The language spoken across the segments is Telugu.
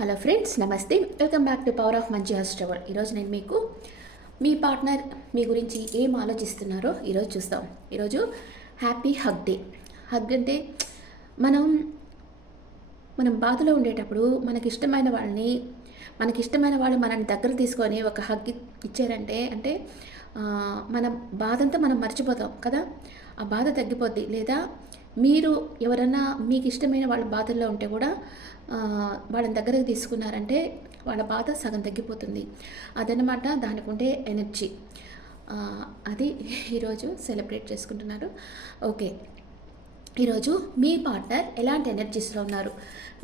హలో ఫ్రెండ్స్, నమస్తే. Welcome back to power of మంచి హాస్టవల్. ఈరోజు నేను మీకు మీ పార్ట్నర్ మీ గురించి ఏం ఆలోచిస్తున్నారో ఈరోజు చూస్తాం. ఈరోజు హ్యాపీ హగ్ డే. హగ్ అంటే మనం మనం బాధలో ఉండేటప్పుడు మనకిష్టమైన వాళ్ళు మనల్ని దగ్గర తీసుకొని ఒక హగ్ ఇచ్చారంటే మన బాధంతా మనం మర్చిపోతాం కదా. ఆ బాధ తగ్గిపోద్ది. లేదా మీరు ఎవరన్నా మీకు ఇష్టమైన వాళ్ళ బాధల్లో ఉంటే కూడా వాళ్ళని దగ్గరకు తీసుకున్నారంటే వాళ్ళ బాధ సగం తగ్గిపోతుంది. అదనమాట దానికి ఉండే ఎనర్జీ. అది ఈరోజు సెలబ్రేట్ చేసుకుంటున్నారు. ఓకే, ఈరోజు మీ పార్ట్నర్ ఎలాంటి ఎనర్జీస్లో ఉన్నారు?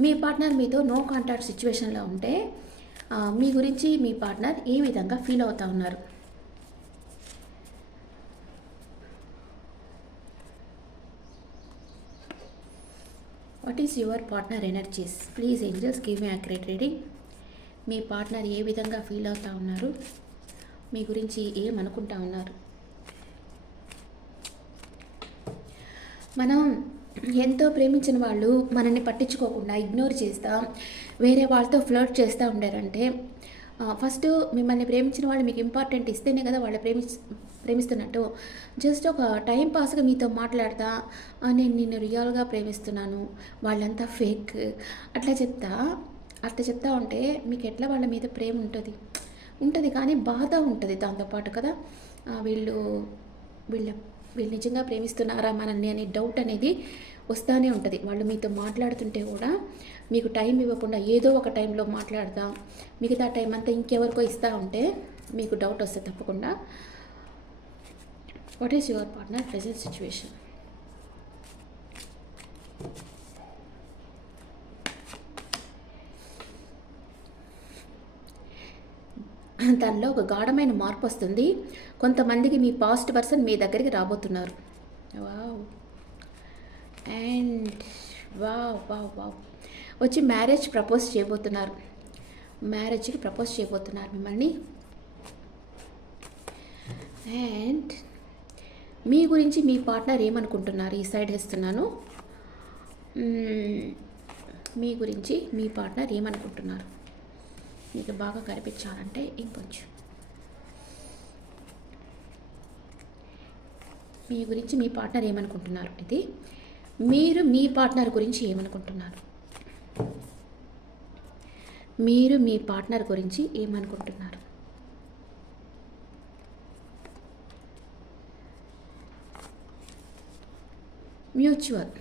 మీ పార్ట్నర్ మీతో నో కాంటాక్ట్ సిచ్యువేషన్లో ఉంటే మీ గురించి మీ పార్ట్నర్ ఏ విధంగా ఫీల్ అవుతూ ఉన్నారు? What is your partner energies? Please angels give me accurate reading. మీ పార్ట్నర్ ఏ విధంగా ఫీల్ అవుతూ ఉన్నారు? మీ గురించి ఏమనుకుంటా ఉన్నారు? మనం ఎంతో ప్రేమించిన వాళ్ళు మనల్ని పట్టించుకోకుండా ఇగ్నోర్ చేస్తా వేరే వాళ్ళతో ఫ్లర్ట్ చేస్తూ ఉండారంటే ఫస్ట్ మిమ్మల్ని ప్రేమించిన వాళ్ళు మీకు ఇంపార్టెంట్ ఇస్తేనే కదా వాళ్ళు ప్రేమిస్తున్నట్టు. జస్ట్ ఒక టైం పాస్గా మీతో మాట్లాడతా నేను నిన్ను రియల్గా ప్రేమిస్తున్నాను, వాళ్ళంతా ఫేక్, అట్లా చెప్తా ఉంటే మీకు ఎట్లా వాళ్ళ మీద ప్రేమ ఉంటుంది కానీ బాధ ఉంటుంది దాంతోపాటు కదా. వీళ్ళు వీళ్ళ వీళ్ళు నిజంగా ప్రేమిస్తున్నారా మనల్ని అనే డౌట్ అనేది వస్తూనే ఉంటుంది. వాళ్ళు మీతో మాట్లాడుతుంటే కూడా మీకు టైం ఇవ్వకుండా ఏదో ఒక టైంలో మాట్లాడతా మిగతా టైం అంతా ఇంకెవరికో ఇస్తూ ఉంటే మీకు డౌట్ వస్తుంది తప్పకుండా. What is your partner present situation? దానిలో ఒక గాఢమైన మార్పు వస్తుంది. కొంతమందికి మీ పాస్ట్ పర్సన్ మీ దగ్గరికి రాబోతున్నారు. Wow and wow wow wow వచ్చి మ్యారేజ్కి ప్రపోజ్ చేయబోతున్నారు మిమ్మల్ని. అండ్ మీ గురించి మీ పార్ట్నర్ ఏమనుకుంటున్నారు? ఈ సైడ్ వేస్తున్నాను. మీ గురించి మీ పార్ట్నర్ ఏమనుకుంటున్నారు? మీకు బాగా కనిపించాలంటే ఇంకొంచెం. మీ గురించి మీ పార్ట్నర్ ఏమనుకుంటున్నారు? ఇది మీరు మీ పార్ట్నర్ గురించి ఏమనుకుంటున్నారు? మీరు మీ పార్ట్నర్ గురించి ఏమనుకుంటున్నారు? Mutual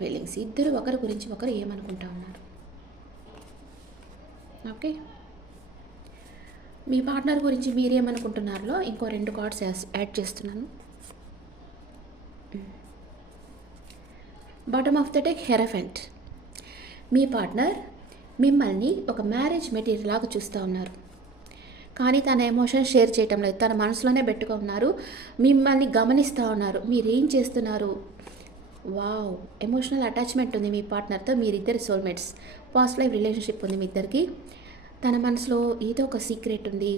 feelings. ఇద్దరు ఒకరి గురించి ఒకరు ఏమనుకుంటా ఉన్నారు? ఓకే, మీ పార్ట్నర్ గురించి మీరేమనుకుంటున్నారో ఇంకో 2 కార్డ్స్ యాడ్ చేస్తున్నాను. Bottom of the deck hierophant. Me partner మిమ్మల్ని ఒక మ్యారేజ్ మెటీరియల్ లాగా చూస్తూ ఉన్నారు కానీ తన ఎమోషన్ షేర్ చేయటం లేదు. తన మనసులోనే పెట్టుకున్నారు. మిమ్మల్ని గమనిస్తూ ఉన్నారు, మీరేం చేస్తున్నారు. వావ్, ఎమోషనల్ అటాచ్మెంట్ ఉంది మీ పార్ట్నర్తో. మీరిద్దరు సోల్మేట్స్. పాస్ట్ లైఫ్ రిలేషన్షిప్ ఉంది మీ ఇద్దరికి. తన మనసులో ఏదో ఒక సీక్రెట్ ఉంది.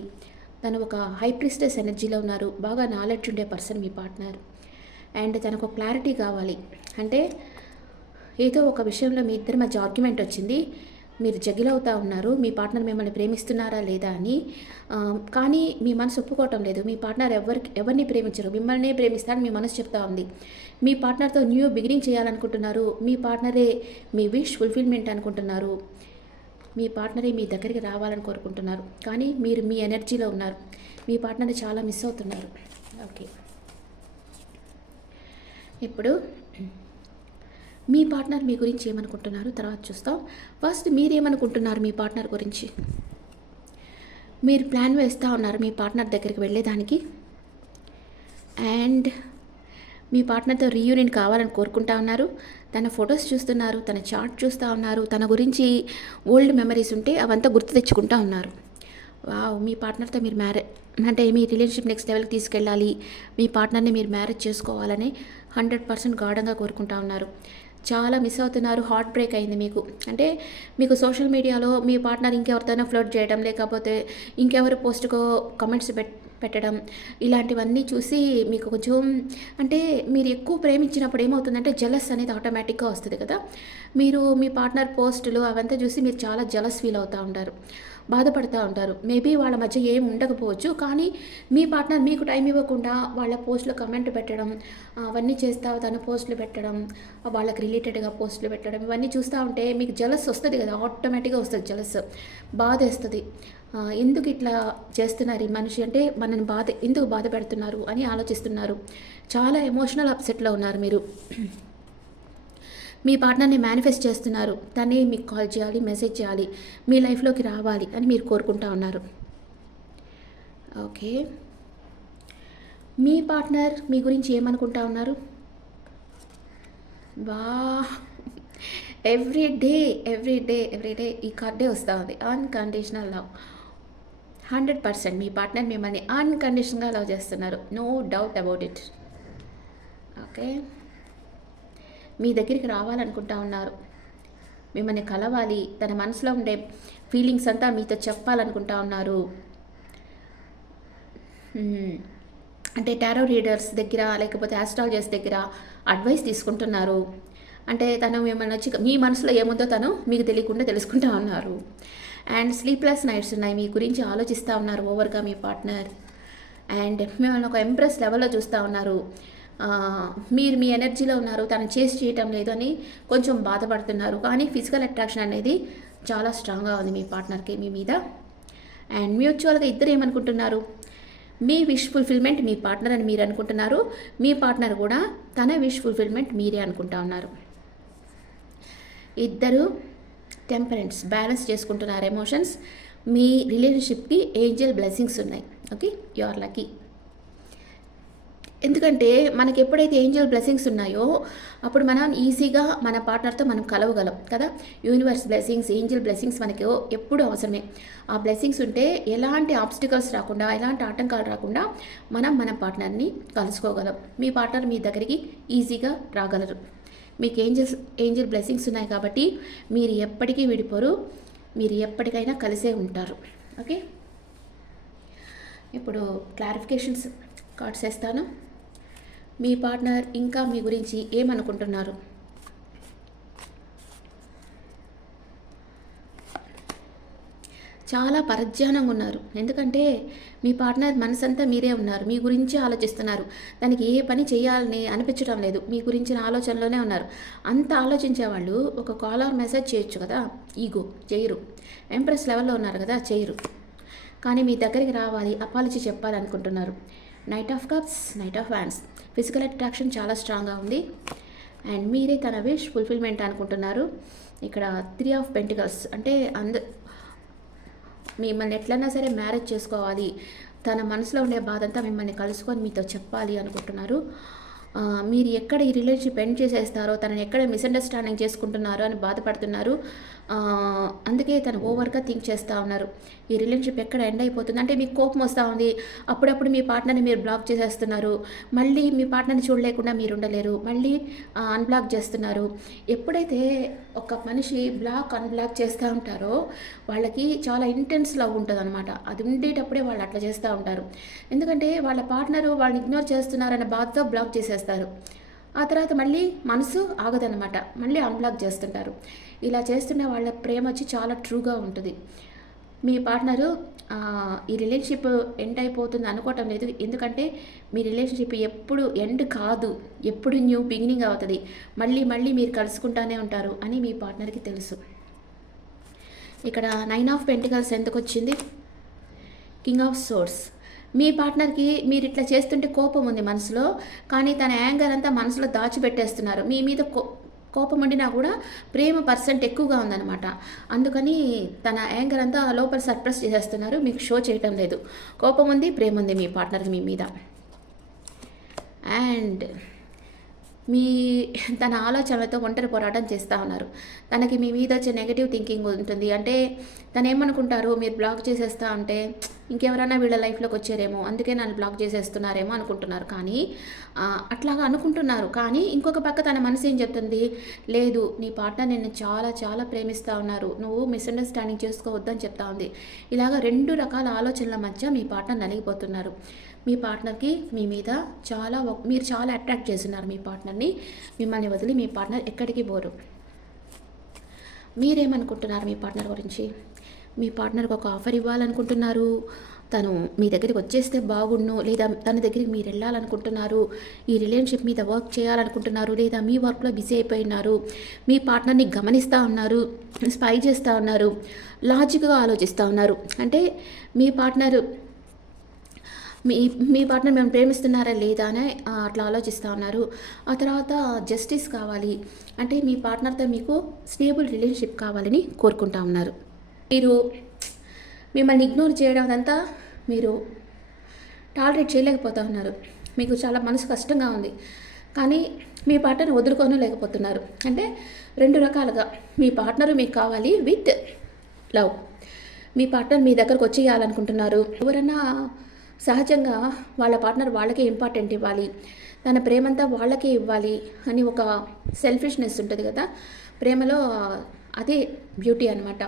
తను ఒక హై ప్రిస్టెస్ ఎనర్జీలో ఉన్నారు. బాగా నాలెడ్జ్ ఉండే పర్సన్ మీ పార్ట్నర్. అండ్ తనకు క్లారిటీ కావాలి. అంటే ఏదో ఒక విషయంలో మీ ఇద్దరి మధ్య ఆర్గ్యుమెంట్ వచ్చింది. మీరు జగిల్ అవుతూ ఉన్నారు మీ పార్ట్నర్ మిమ్మల్ని ప్రేమిస్తున్నారా లేదా అని. కానీ మీ మనసు ఒప్పుకోవటం లేదు. మీ పార్ట్నర్ ఎవరిని ప్రేమించరు, మిమ్మల్నే ప్రేమిస్తారని మీ మనసు చెప్తా ఉంది. మీ పార్ట్నర్తో న్యూ బిగినింగ్ చేయాలనుకుంటున్నారు. మీ పార్ట్నరే మీ విష్ ఫుల్ఫిల్మెంట్ అనుకుంటున్నారు. మీ పార్ట్నరే మీ దగ్గరికి రావాలని కోరుకుంటున్నారు. కానీ మీరు మీ ఎనర్జీలో ఉన్నారు. మీ పార్ట్నర్ని చాలా మిస్ అవుతున్నారు. ఓకే, ఇప్పుడు మీ పార్ట్నర్ మీ గురించి ఏమనుకుంటున్నారు తర్వాత చూస్తాం. ఫస్ట్ మీరేమనుకుంటున్నారు మీ పార్ట్నర్ గురించి? మీరు ప్లాన్ వేస్తూ ఉన్నారు మీ పార్ట్నర్ దగ్గరికి వెళ్ళేదానికి. అండ్ మీ పార్ట్నర్తో రీయూనియన్ కావాలని కోరుకుంటా ఉన్నారు. తన ఫొటోస్ చూస్తున్నారు, తన చార్ట్ చూస్తూ ఉన్నారు. తన గురించి ఓల్డ్ మెమరీస్ ఉంటే అవంతా గుర్తు తెచ్చుకుంటూ ఉన్నారు. వావ్, మీ పార్ట్నర్తో మీరు మీ రిలేషన్షిప్ నెక్స్ట్ లెవెల్కి తీసుకెళ్ళాలి, మీ పార్ట్నర్ని మీరు మ్యారేజ్ చేసుకోవాలని 100% గాఢంగా కోరుకుంటా ఉన్నారు. చాలా మిస్ అవుతున్నారు. హార్ట్ బ్రేక్ అయింది మీకు. అంటే మీకు సోషల్ మీడియాలో మీ పార్ట్నర్ ఇంకెవరితోనో ఫ్లర్ట్ చేయడం, లేకపోతే ఇంకెవరి పోస్ట్కో కమెంట్స్ పెట్టడం ఇలాంటివన్నీ చూసి మీకు కొంచెం అంటే మీరు ఎక్కువ ప్రేమించినప్పుడు ఏమవుతుందంటే జెలస్ అనేది ఆటోమేటిక్గా వస్తుంది కదా. మీరు మీ పార్ట్నర్ పోస్టులు అవంతా చూసి మీరు చాలా జెలస్ ఫీల్ అవుతూ ఉంటారు, బాధపడుతూ ఉంటారు. మేబీ వాళ్ళ మధ్య ఏం ఉండకపోవచ్చు, కానీ మీ పార్ట్నర్ మీకు టైం ఇవ్వకుండా వాళ్ళ పోస్టులో కమెంట్ పెట్టడం, అవన్నీ చేస్తా తను పోస్టులు పెట్టడం, వాళ్ళకి రిలేటెడ్గా పోస్టులు పెట్టడం, ఇవన్నీ చూస్తూ ఉంటే మీకు జలస్ వస్తుంది కదా, ఆటోమేటిక్గా వస్తుంది జలస్, బాధ వేస్తుంది. ఎందుకు ఇట్లా చేస్తున్నారు ఈ మనిషి, అంటే మనని ఎందుకు బాధ పెడుతున్నారు అని ఆలోచిస్తున్నారు. చాలా ఎమోషనల్ అప్సెట్లో ఉన్నారు మీరు. మీ పార్ట్నర్ని మేనిఫెస్ట్ చేస్తున్నారు, తనే మీకు కాల్ చేయాలి, మెసేజ్ చేయాలి, మీ లైఫ్లోకి రావాలి అని మీరు కోరుకుంటా ఉన్నారు. ఓకే, మీ పార్ట్నర్ మీ గురించి ఏమనుకుంటా ఉన్నారు? వా, ఎవ్రీ డే ఈ కార్డే వస్తూ ఉంది, అన్కండిషనల్ లవ్. 100% మీ పార్ట్నర్ మిమ్మల్ని అన్కండిషనల్గా లవ్ చేస్తున్నారు, no doubt about it. Okay, మీ దగ్గరికి రావాలనుకుంటా ఉన్నారు, మిమ్మల్ని కలవాలి, తన మనసులో ఉండే ఫీలింగ్స్ అంతా మీతో చెప్పాలనుకుంటా ఉన్నారు. అంటే టారో రీడర్స్ దగ్గర లేకపోతే ఆస్ట్రాలజర్స్ దగ్గర అడ్వైస్ తీసుకుంటున్నారు. అంటే తను మిమ్మల్ని వచ్చి మీ మనసులో ఏముందో తను మీకు తెలియకుండా తెలుసుకుంటా ఉన్నారు. అండ్ స్లీప్లెస్ నైట్స్ ఉన్నాయి, మీ గురించి ఆలోచిస్తూ ఉన్నారు ఓవర్గా మీ పార్ట్నర్. అండ్ మిమ్మల్ని ఒక ఎంప్రెస్ లెవెల్లో చూస్తూ ఉన్నారు. మీరు మీ ఎనర్జీలో ఉన్నారు, తను చేసి చేయటం లేదు అని కొంచెం బాధపడుతున్నారు. కానీ ఫిజికల్ అట్రాక్షన్ అనేది చాలా స్ట్రాంగ్గా ఉంది మీ పార్ట్నర్కి మీ మీద. అండ్ మ్యూచువల్గా ఇద్దరు ఏమనుకుంటున్నారు, మీ విష్ ఫుల్ఫిల్మెంట్ మీ పార్ట్నర్ అని మీరు అనుకుంటున్నారు, మీ పార్ట్నర్ కూడా తన విష్ ఫుల్ఫిల్మెంట్ మీరే అనుకుంటా ఉన్నారు. ఇద్దరు టెంపరెన్స్ బ్యాలెన్స్ చేసుకుంటున్నారు ఎమోషన్స్. మీ రిలేషన్షిప్కి ఏంజల్ బ్లెస్సింగ్స్ ఉన్నాయి. Okay, you are lucky. ఎందుకంటే మనకి ఎప్పుడైతే ఏంజల్ బ్లెస్సింగ్స్ ఉన్నాయో అప్పుడు మనం ఈజీగా మన పార్ట్నర్తో మనం కలవగలం కదా. యూనివర్స్ బ్లెస్సింగ్స్, ఏంజల్ బ్లెస్సింగ్స్ మనకి ఎప్పుడు అవసరమే. ఆ బ్లెస్సింగ్స్ ఉంటే ఎలాంటి ఆబ్స్టికల్స్ రాకుండా, ఎలాంటి ఆటంకాలు రాకుండా మనం మన పార్ట్నర్ని కలుసుకోగలం. మీ పార్ట్నర్ మీ దగ్గరికి ఈజీగా రాగలరు. మీకు ఏంజల్ బ్లెస్సింగ్స్ ఉన్నాయి కాబట్టి మీరు ఎప్పటికీ విడిపోరు, మీరు ఎప్పటికైనా కలిసే ఉంటారు. ఓకే, ఇప్పుడు క్లారిఫికేషన్స్ కార్డ్స్ వేస్తాను. మీ పార్ట్నర్ ఇంకా మీ గురించి ఏమనుకుంటున్నారు? చాలా పరధ్యానంగా ఉన్నారు. ఎందుకంటే మీ పార్ట్నర్ మనసంతా మీరే ఉన్నారు, మీ గురించి ఆలోచిస్తున్నారు. దానికి ఏ పని చేయాలని అనిపించడం లేదు, మీ గురించిన ఆలోచనలోనే ఉన్నారు. అంత ఆలోచించే వాళ్ళు ఒక కాల్ ఆర్ మెసేజ్ చేయొచ్చు కదా, ఈగో చేయరు. ఎంప్రెస్ లెవెల్లో ఉన్నారు కదా, చేయరు. కానీ మీ దగ్గరికి రావాలి, అపాలజీ చెప్పాలనుకుంటున్నారు. Knight of cups, knight of hands, physical attraction చాలా స్ట్రాంగ్గా ఉంది. అండ్ మీరే తన విష్ ఫుల్ఫిల్మెంట్ అనుకుంటున్నారు. ఇక్కడ 3 ఆఫ్ పెంటికల్స్ అంటే మిమ్మల్ని ఎట్లన్నా సరే మ్యారేజ్ చేసుకోవాలి, తన మనసులో ఉండే బాధ అంతా మిమ్మల్ని కలుసుకొని మీతో చెప్పాలి అనుకుంటున్నారు. మీరు ఎక్కడ ఈ రిలేషన్షిప్ ఎండ్ చేసేస్తారో, తనని ఎక్కడ మిస్అండర్స్టాండింగ్ చేసుకుంటున్నారో అని బాధపడుతున్నారు. అందుకే తను ఓవర్గా థింక్ చేస్తూ ఉన్నారు, ఈ రిలేషన్షిప్ ఎక్కడ ఎండ్ అయిపోతుంది. అంటే మీకు కోపం వస్తూ ఉంది, అప్పుడప్పుడు మీ పార్ట్నర్ని మీరు బ్లాక్ చేసేస్తున్నారు, మళ్ళీ మీ పార్ట్నర్ని చూడలేకుండా మీరు ఉండలేరు, మళ్ళీ అన్బ్లాక్ చేస్తున్నారు. ఎప్పుడైతే ఒక మనిషి అన్బ్లాక్ చేస్తూ ఉంటారో వాళ్ళకి చాలా ఇంటెన్స్ లవ్ ఉంటుంది అనమాట. అది ఉండేటప్పుడే వాళ్ళు అట్లా చేస్తూ ఉంటారు. ఎందుకంటే వాళ్ళ పార్ట్నరు వాళ్ళని ఇగ్నోర్ చేస్తున్నారనే బాధతో బ్లాక్ చేసేస్తారు. ఆ తర్వాత మళ్ళీ మనసు ఆగదనమాట, మళ్ళీ అన్బ్లాక్ చేస్తుంటారు. ఇలా చేస్తున్న వాళ్ళ ప్రేమ వచ్చి చాలా ట్రూగా ఉంటుంది. మీ పార్ట్నరు ఈ రిలేషన్షిప్ ఎండ్ అయిపోతుంది అనుకోవటం లేదు. ఎందుకంటే మీ రిలేషన్షిప్ ఎప్పుడు ఎండ్ కాదు, ఎప్పుడు న్యూ బిగినింగ్ అవుతుంది. మళ్ళీ మీరు కలుసుకుంటానే ఉంటారు అని మీ పార్ట్నర్కి తెలుసు. ఇక్కడ 9 ఆఫ్ పెంటికల్స్ ఎందుకు వచ్చింది? King of swords. మీ పార్ట్నర్కి మీరు ఇట్లా చేస్తుంటే కోపం ఉంది మనసులో, కానీ తన యాంగర్ అంతా మనసులో దాచిపెట్టేస్తున్నారు. మీ మీద కోపం ఉండినా కూడా ప్రేమ పర్సెంట్ ఎక్కువగా ఉందన్నమాట. అందుకని తన యాంగర్ అంతా లోపల సర్ప్రెస్ చేసేస్తున్నారు, మీకు షో చేయటం లేదు. కోపం ఉంది, ప్రేమ ఉంది మీ పార్ట్నర్కి మీ మీద. అండ్ తన ఆలోచనలతో ఒంటరి పోరాటం చేస్తూ ఉన్నారు. తనకి మీ మీద వచ్చే నెగిటివ్ థింకింగ్ ఉంటుంది. అంటే తను ఏమనుకుంటారు, మీరు బ్లాక్ చేసేస్తా అంటే ఇంకెవరైనా వీళ్ళ లైఫ్లోకి వచ్చారేమో, అందుకే నన్ను బ్లాక్ చేసేస్తున్నారేమో అనుకుంటున్నారు. కానీ అట్లాగా అనుకుంటున్నారు. కానీ ఇంకొక పక్క తన మనసు ఏం చెప్తుంది, లేదు నీ పార్ట్నర్ నిన్ను చాలా చాలా ప్రేమిస్తూ ఉన్నారు, నువ్వు మిస్అండర్స్టాండింగ్ చేసుకోవద్దని చెప్తా ఉంది. ఇలాగ 2 రకాల ఆలోచనల మధ్య మీ పార్ట్నర్ నలిగిపోతున్నారు. మీ పార్ట్నర్కి మీ మీద మీరు చాలా అట్రాక్ట్ చేస్తున్నారు మీ పార్ట్నర్ని. మిమ్మల్ని వదిలి మీ పార్ట్నర్ ఎక్కడికి పోరు. మీరేమనుకుంటున్నారు మీ పార్ట్నర్ గురించి? మీ పార్ట్నర్కి ఒక ఆఫర్ ఇవ్వాలనుకుంటున్నారు, తను మీ దగ్గరికి వచ్చేస్తే బాగుండు, లేదా తన దగ్గరికి మీరు వెళ్ళాలనుకుంటున్నారు, ఈ రిలేషన్షిప్ మీద వర్క్ చేయాలనుకుంటున్నారు, లేదా మీ వర్క్లో బిజీ అయిపోయినారు, మీ పార్ట్నర్ని గమనిస్తూ ఉన్నారు, స్పై చేస్తూ ఉన్నారు, లాజిక్గా ఆలోచిస్తూ ఉన్నారు. అంటే మీ పార్ట్నర్ మీ పార్ట్నర్ మేము ప్రేమిస్తున్నారా లేదా అని అట్లా ఆలోచిస్తూ ఉన్నారు. ఆ తర్వాత జస్టిస్ కావాలి అంటే మీ పార్ట్నర్తో మీకు స్టేబుల్ రిలేషన్షిప్ కావాలని కోరుకుంటా ఉన్నారు. మీరు మిమ్మల్ని ఇగ్నోర్ చేయడం అంతా మీరు టాలరేట్ చేయలేకపోతూ ఉన్నారు. మీకు చాలా మనసు కష్టంగా ఉంది. కానీ మీ పార్ట్నర్ని వదులుకొని లేకపోతున్నారు. అంటే 2 రకాలుగా మీ పార్ట్నరు మీకు కావాలి విత్ లవ్. మీ పార్ట్నర్ మీ దగ్గరకు వచ్చేయాలనుకుంటున్నారు. ఎవరన్నా సహజంగా వాళ్ళ పార్ట్నర్ వాళ్ళకే ఇంపార్టెంట్ ఇవ్వాలి, తన ప్రేమంతా వాళ్ళకే ఇవ్వాలి అని ఒక సెల్ఫిష్నెస్ ఉంటుంది కదా ప్రేమలో. అదే బ్యూటీ అనమాట.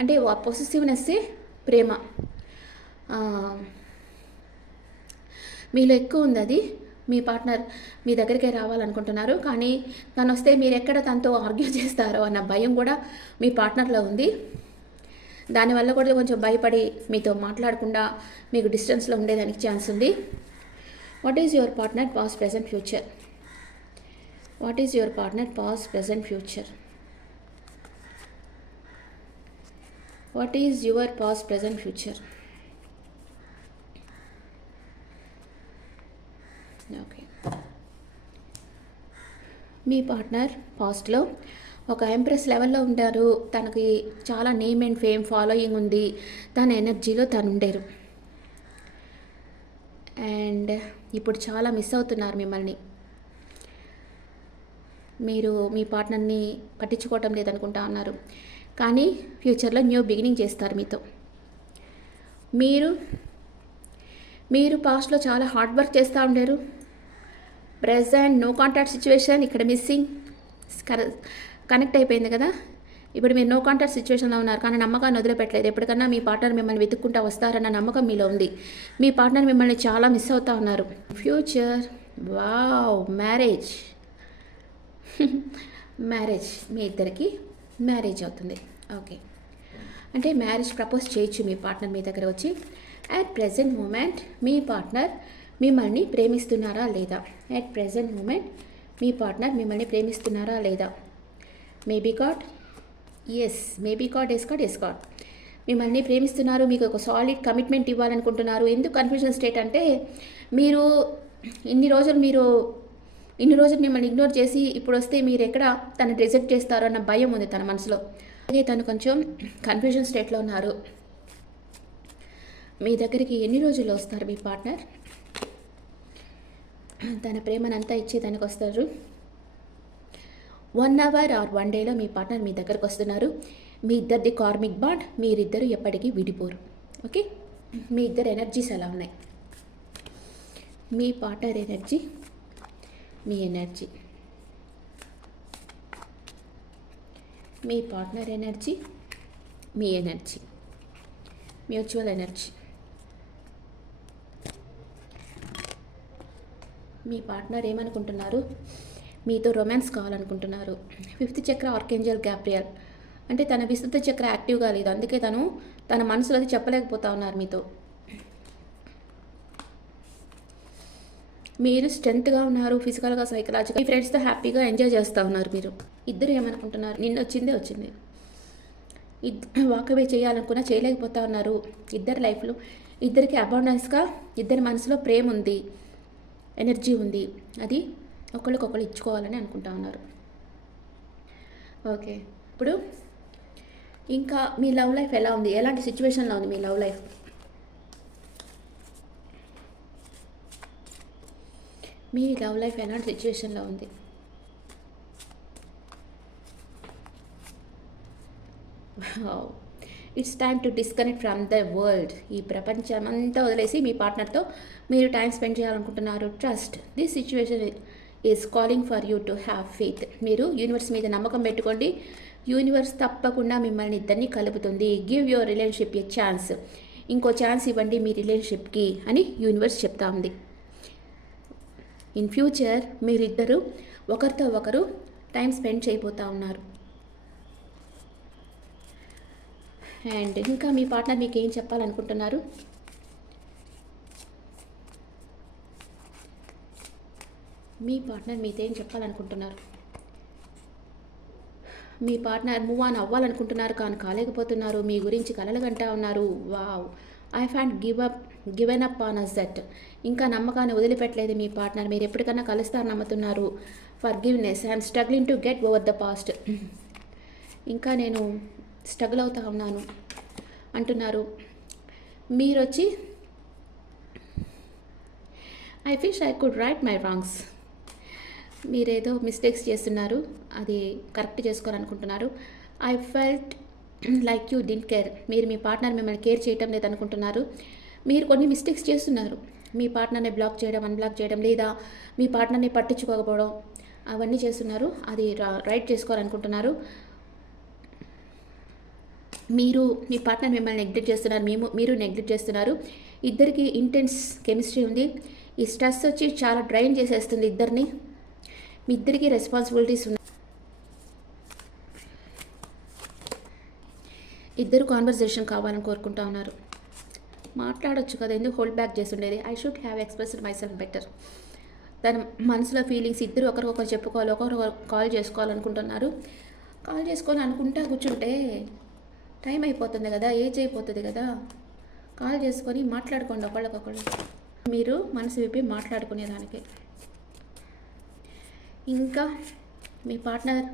అంటే ఆ పొసెసివ్నెస్సే ప్రేమ. మీలో ఎక్కువ ఉంది అది. మీ పార్ట్నర్ మీ దగ్గరికే రావాలనుకుంటున్నారు. కానీ తను వస్తే మీరు ఎక్కడ తనతో ఆర్గ్యూ చేస్తారో అన్న భయం కూడా మీ పార్ట్నర్లో ఉంది. దానివల్ల కూడా కొంచెం భయపడి మీతో మాట్లాడకుండా మీకు డిస్టెన్స్లో ఉండేదానికి ఛాన్స్ ఉంది. What is your partner past present future? What is your partner past present future? What is your past present future? Okay, me partner పాస్ట్లో ఒక ఎంప్రెస్ లెవెల్లో ఉంటారు. తనకి చాలా నేమ్ అండ్ ఫేమ్ ఫాలోయింగ్ ఉంది. తన ఎనర్జీలో తను ఉండేరు. అండ్ ఇప్పుడు చాలా మిస్ అవుతున్నారు మిమ్మల్ని. మీరు మీ పార్ట్నర్ని పట్టించుకోవటం లేదనుకుంటా ఉన్నారు. కానీ ఫ్యూచర్లో న్యూ బిగినింగ్ చేస్తారు మీతో. మీరు పాస్ట్లో చాలా హార్డ్ వర్క్ చేస్తూ ఉండేరు. ప్రెజెంట్ నో కాంటాక్ట్ సిచ్యువేషన్ ఇక్కడ మిస్సింగ్ కనెక్ట్ అయిపోయింది కదా. ఇప్పుడు మీరు నో కాంటాక్ట్ సిచ్యువేషన్లో ఉన్నారు. కానీ నమ్మకాన్ని వదిలిపెట్టలేదు. ఎప్పటికన్నా మీ పార్ట్నర్ మిమ్మల్ని వెతుక్కుంటూ వస్తారన్న నమ్మకం మీలో ఉంది. మీ పార్ట్నర్ మిమ్మల్ని చాలా మిస్ అవుతూ ఉన్నారు. ఫ్యూచర్ వావ్, మ్యారేజ్ మ్యారేజ్ మీ ఇద్దరికి మ్యారేజ్ అవుతుంది. ఓకే, అంటే మ్యారేజ్ ప్రపోజ్ చేయొచ్చు మీ పార్ట్నర్ మీ దగ్గర వచ్చి. అట్ ప్రెజెంట్ మూమెంట్ మీ పార్ట్నర్ మిమ్మల్ని ప్రేమిస్తున్నారా లేదా? అట్ ప్రెజెంట్ మూమెంట్ మీ పార్ట్నర్ మిమ్మల్ని ప్రేమిస్తున్నారా లేదా? Maybe God, yes, maybe God, yes God, yes God. మిమ్మల్ని ప్రేమిస్తున్నారు, మీకు ఒక సాలిడ్ కమిట్మెంట్ ఇవ్వాలనుకుంటున్నారు. ఎందుకు కన్ఫ్యూజన్ స్టేట్ అంటే మీరు ఇన్ని రోజులు మిమ్మల్ని ఇగ్నోర్ చేసి ఇప్పుడు వస్తే మీరు ఎక్కడ తను రిజెక్ట్ చేస్తారో అన్న భయం ఉంది తన మనసులో. అలాగే తను కొంచెం కన్ఫ్యూజన్ స్టేట్లో ఉన్నారు. మీ దగ్గరికి ఎన్ని రోజుల్లో వస్తారు మీ పార్ట్నర్? తన ప్రేమనంతా ఇచ్చి తనకు వస్తారు. 1 hour ఆర్ 1 dayలో మీ పార్ట్నర్ మీ దగ్గరకు వస్తున్నారు. మీ ఇద్దరిది కార్మిక్ బాండ్. మీరిద్దరు ఎప్పటికీ విడిపోరు. ఓకే, మీ ఇద్దరు ఎనర్జీస్ ఎలా ఉన్నాయి? మీ పార్ట్నర్ ఎనర్జీ, మీ ఎనర్జీ, మీ పార్ట్నర్ ఎనర్జీ, మీ ఎనర్జీ, మ్యూచువల్ ఎనర్జీ. మీ పార్ట్నర్ ఏమనుకుంటున్నారు? మీతో రొమాన్స్ కావాలనుకుంటున్నారు. 5th చక్ర ఆర్కేంజల్ గ్యాబ్రియల్. అంటే తన విశుద్ధ చక్ర యాక్టివ్గా లేదు, అందుకే తన మనసులో అది చెప్పలేకపోతా ఉన్నారు మీతో. మీరు స్ట్రెంత్గా ఉన్నారు, ఫిజికల్గా, సైకలాజికల్. మీ ఫ్రెండ్స్తో హ్యాపీగా ఎంజాయ్ చేస్తూ ఉన్నారు. మీరు ఇద్దరు ఏమనుకుంటున్నారు? నిన్న వచ్చింది. వాకవే చేయాలనుకున్నా చేయలేకపోతా ఉన్నారు. ఇద్దరు లైఫ్లో ఇద్దరికి అబాండెన్స్గా, ఇద్దరి మనసులో ప్రేమ ఉంది, ఎనర్జీ ఉంది. అది ఒకళ్ళకొకళ్ళు ఇచ్చుకోవాలని అనుకుంటా ఉన్నారు. ఓకే, ఇప్పుడు ఇంకా మీ లవ్ లైఫ్ ఎలా ఉంది? ఎలాంటి సిచ్యువేషన్లో ఉంది మీ లవ్ లైఫ్? మీ లవ్ లైఫ్ ఎలాంటి సిచ్యువేషన్లో ఉంది? It's time to disconnect from the world. ఈ ప్రపంచమంతా వదిలేసి మీ పార్ట్నర్తో మీరు టైం స్పెండ్ చేయాలనుకుంటున్నారు. Trust this situation is calling for you to have faith. మీరు యూనివర్స్ మీద నమ్మకం పెట్టుకోండి. యూనివర్స్ తప్పకుండా మిమ్మల్ని ఇద్దరిని కలుపుతుంది. Give your relationship A chance. ఇంకో ఛాన్స్ ఇవ్వండి మీ రిలేషన్షిప్కి అని యూనివర్స్ చెప్తా ఉంది. ఇన్ ఫ్యూచర్ మీరిద్దరూ ఒకరితో ఒకరు టైం స్పెండ్ చేయబోతూ ఉన్నారు. అండ్ ఇంకా మీ పార్ట్నర్ మీకు ఏం చెప్పాలనుకుంటున్నారు? మీ పార్ట్నర్ మీతో ఏం చెప్పాలనుకుంటున్నారు? మీ పార్ట్నర్ మూవ్ ఆన్ అవ్వాలనుకుంటున్నారు కానీ కాలేకపోతున్నారు. మీ గురించి కలలు కంటా ఉన్నారు. Wow, I haven't given up on us that. ఇంకా నమ్మకాన్ని వదిలిపెట్టలేదు మీ పార్ట్నర్. మీరు ఎప్పటికన్నా కలుస్తారు నమ్ముతున్నారు. Forgiveness I'm struggling to get over the past. ఇంకా నేను స్ట్రగుల్ అవుతా ఉన్నాను అంటున్నారు. మీరు వచ్చి I wish I could right my wrongs. మీరేదో మిస్టేక్స్ చేస్తున్నారు, అది కరెక్ట్ చేసుకోవాలనుకుంటున్నారు. I felt like you didn't care. మీరు మీ పార్ట్నర్ మిమ్మల్ని కేర్ చేయటం లేదనుకుంటున్నారు. మీరు కొన్ని మిస్టేక్స్ చేస్తున్నారు. మీ పార్ట్నర్ని బ్లాక్ చేయడం, అన్బ్లాక్ చేయడం, లేదా మీ పార్ట్నర్ని పట్టించుకోకపోవడం, అవన్నీ చేస్తున్నారు. అది రైట్ చేసుకోవాలనుకుంటున్నారు. మీరు మీ పార్ట్నర్ మిమ్మల్ని నెగ్లెక్ట్ చేస్తున్నారు, మీరు నెగ్లెక్ట్ చేస్తున్నారు. ఇద్దరికి ఇంటెన్స్ కెమిస్ట్రీ ఉంది. ఈ స్ట్రెస్ వచ్చి చాలా డ్రైన్ చేసేస్తుంది ఇద్దరిని. మీ ఇద్దరికి రెస్పాన్సిబిలిటీస్ ఉన్నాయి. ఇద్దరు కాన్వర్జేషన్ కావాలని కోరుకుంటా ఉన్నారు. మాట్లాడొచ్చు కదా, ఎందుకు హోల్డ్ బ్యాక్ చేస్తుండేది? I should have expressed myself better. తన మనసులో ఫీలింగ్స్ ఇద్దరు ఒకరికొకరు చెప్పుకోవాలి, ఒకరు కాల్ చేసుకోవాలనుకుంటున్నారు. కాల్ చేసుకోవాలనుకుంటా కూర్చుంటే టైం అయిపోతుంది కదా, ఏజ్ అయిపోతుంది కదా. కాల్ చేసుకొని మాట్లాడుకోండి ఒకళ్ళకొకళ్ళు. మీరు మనసు విప్పి మాట్లాడుకునేదానికి. ఇంకా మీ పార్ట్నర్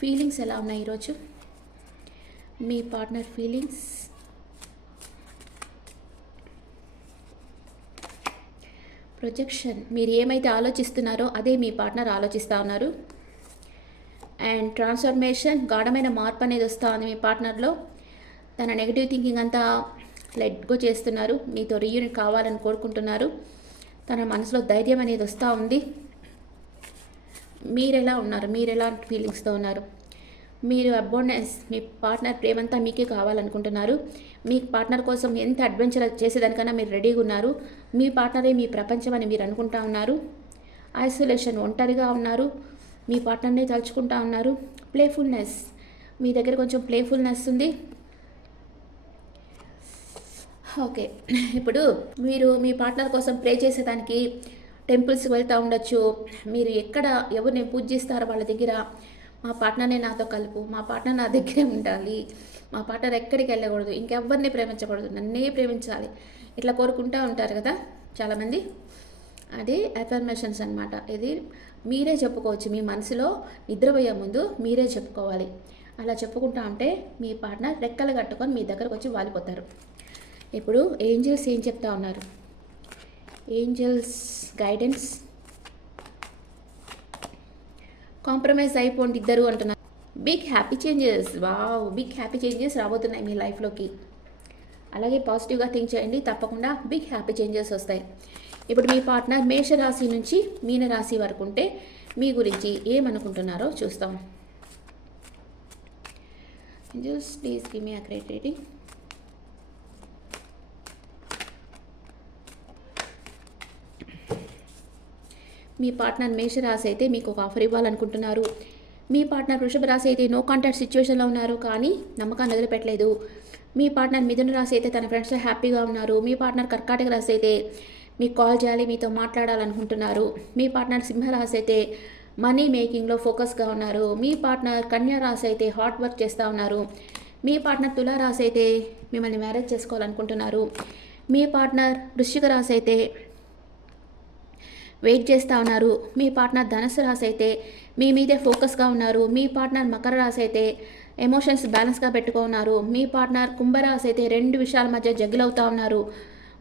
ఫీలింగ్స్ ఎలా ఉన్నాయి ఈరోజు? మీ పార్ట్నర్ ఫీలింగ్స్ ప్రొజెక్షన్. మీరు ఏమైతే ఆలోచిస్తున్నారో అదే మీ పార్ట్నర్ ఆలోచిస్తూ ఉన్నారు. అండ్ ట్రాన్స్ఫర్మేషన్, గాఢమైన మార్పు అనేది వస్తూ ఉంది మీ పార్ట్నర్లో. తన నెగిటివ్ థింకింగ్ అంతా లెట్ గో చేస్తున్నారు. మీతో రీయూనిట్ కావాలని కోరుకుంటున్నారు. తన మనసులో ధైర్యం అనేది వస్తూ ఉంది. మీరు ఎలా ఉన్నారు? మీరు ఎలాంటి ఫీలింగ్స్తో ఉన్నారు? మీరు అబౌండెన్స్, మీ పార్ట్నర్ ప్రేమంతా మీకే కావాలనుకుంటున్నారు. మీ పార్ట్నర్ కోసం ఎంత అడ్వెంచర్ చేసేదానికన్నా మీరు రెడీగా ఉన్నారు. మీ పార్ట్నరే మీ ప్రపంచం అని మీరు అనుకుంటా ఉన్నారు. ఐసోలేషన్, ఒంటరిగా ఉన్నారు. మీ పార్ట్నర్నే తలుచుకుంటా ఉన్నారు. ప్లేఫుల్నెస్, మీ దగ్గర కొంచెం ప్లేఫుల్నెస్ ఉంది. ఓకే, ఇప్పుడు మీరు మీ పార్ట్నర్ కోసం ప్రే చేసేదానికి టెంపుల్స్కి వెళ్తూ ఉండొచ్చు. మీరు ఎక్కడ ఎవరిని పూజిస్తారో వాళ్ళ దగ్గర మా పార్ట్నర్నే నాతో కలుపు, మా పార్ట్నర్ నా దగ్గరే ఉండాలి, మా పార్ట్నర్ ఎక్కడికి వెళ్ళకూడదు, ఇంకెవ్వరిని ప్రేమించకూడదు, నన్నే ప్రేమించాలి, ఇట్లా కోరుకుంటూ ఉంటారు కదా చాలామంది. అది అఫర్మేషన్స్ అనమాట. ఇది మీరే చెప్పుకోవచ్చు. మీ మనసులో నిద్రపోయే ముందు మీరే చెప్పుకోవాలి. అలా చెప్పుకుంటా ఉంటే మీ పార్ట్నర్ రెక్కలు కట్టుకొని మీ దగ్గరకు వచ్చి వాలిపోతారు. ఇప్పుడు ఏంజల్స్ ఏం చెప్తా ఉన్నారు? ఏంజల్స్ గైడెన్స్, కాంప్రమైజ్ అయిపోండి ఇద్దరు అంటున్నారు. Big happy changes. Wow, big happy changes రాబోతున్నాయి మీ లైఫ్లోకి. అలాగే పాజిటివ్గా థింక్ చేయండి, తప్పకుండా బిగ్ హ్యాపీ చేంజెస్ వస్తాయి. ఇప్పుడు మీ పార్ట్నర్ మేషరాశి నుంచి మీనరాశి వరకు ఉంటే మీ గురించి ఏమనుకుంటున్నారో చూస్తాం. Just please give me accurate reading. మీ పార్ట్నర్ మేషరాశి అయితే మీకు ఒక ఆఫర్ ఇవ్వాలనుకుంటున్నారు. మీ పార్ట్నర్ వృషభ రాశి అయితే నో కాంటాక్ట్ సిచ్యువేషన్లో ఉన్నారు, కానీ నమ్మకాన్ని వదిలిపెట్టలేదు. మీ పార్ట్నర్ మిథున రాశి అయితే తన ఫ్రెండ్స్తో హ్యాపీగా ఉన్నారు. మీ పార్ట్నర్ కర్కాటక రాశి అయితే మీకు కాల్ చేయాలి, మీతో మాట్లాడాలనుకుంటున్నారు. మీ పార్ట్నర్ సింహరాశి అయితే మనీ మేకింగ్లో ఫోకస్గా ఉన్నారు. మీ పార్ట్నర్ కన్యా రాశి అయితే హార్డ్ వర్క్ చేస్తూ ఉన్నారు. మీ పార్ట్నర్ తులారాశి అయితే మిమ్మల్ని మ్యారేజ్ చేసుకోవాలనుకుంటున్నారు. మీ పార్ట్నర్ వృశ్చిక రాశి అయితే వెయిట్ చేస్తూ ఉన్నారు. మీ పార్ట్నర్ ధనుసు రాశి అయితే మీ మీదే ఫోకస్గా ఉన్నారు. మీ పార్ట్నర్ మకర రాశి అయితే ఎమోషన్స్ బ్యాలెన్స్గా పెట్టుకున్నారు. మీ పార్ట్నర్ కుంభరాశి అయితే రెండు విషయాల మధ్య జగ్గులవుతూ ఉన్నారు.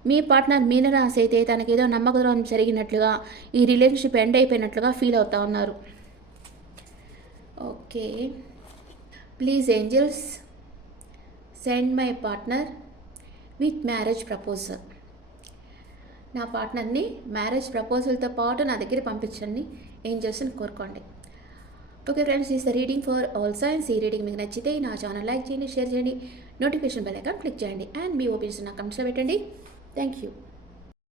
మీ పార్ట్నర్ మీనరాశి అయితే తనకేదో నమ్మకం జరిగినట్లుగా, ఈ రిలేషన్షిప్ ఎండ్ అయిపోయినట్లుగా ఫీల్ అవుతూ ఉన్నారు. Okay, please angels send my partner with marriage proposal. నా పార్ట్నర్ని మ్యారేజ్ ప్రపోజల్తో పాటు నా దగ్గర పంపించండి, ఏంజల్స్ని కోరుకోండి. Okay friends, is the reading for all science. ఈ రీడింగ్ మీకు నచ్చితే నా ఛానల్ లైక్ చేయండి, షేర్ చేయండి, నోటిఫికేషన్ బెల్ ఐకాన్ క్లిక్ చేయండి అండ్ మీ ఒపీనియన్స్ నా కమెంట్స్లో పెట్టండి. Thank you.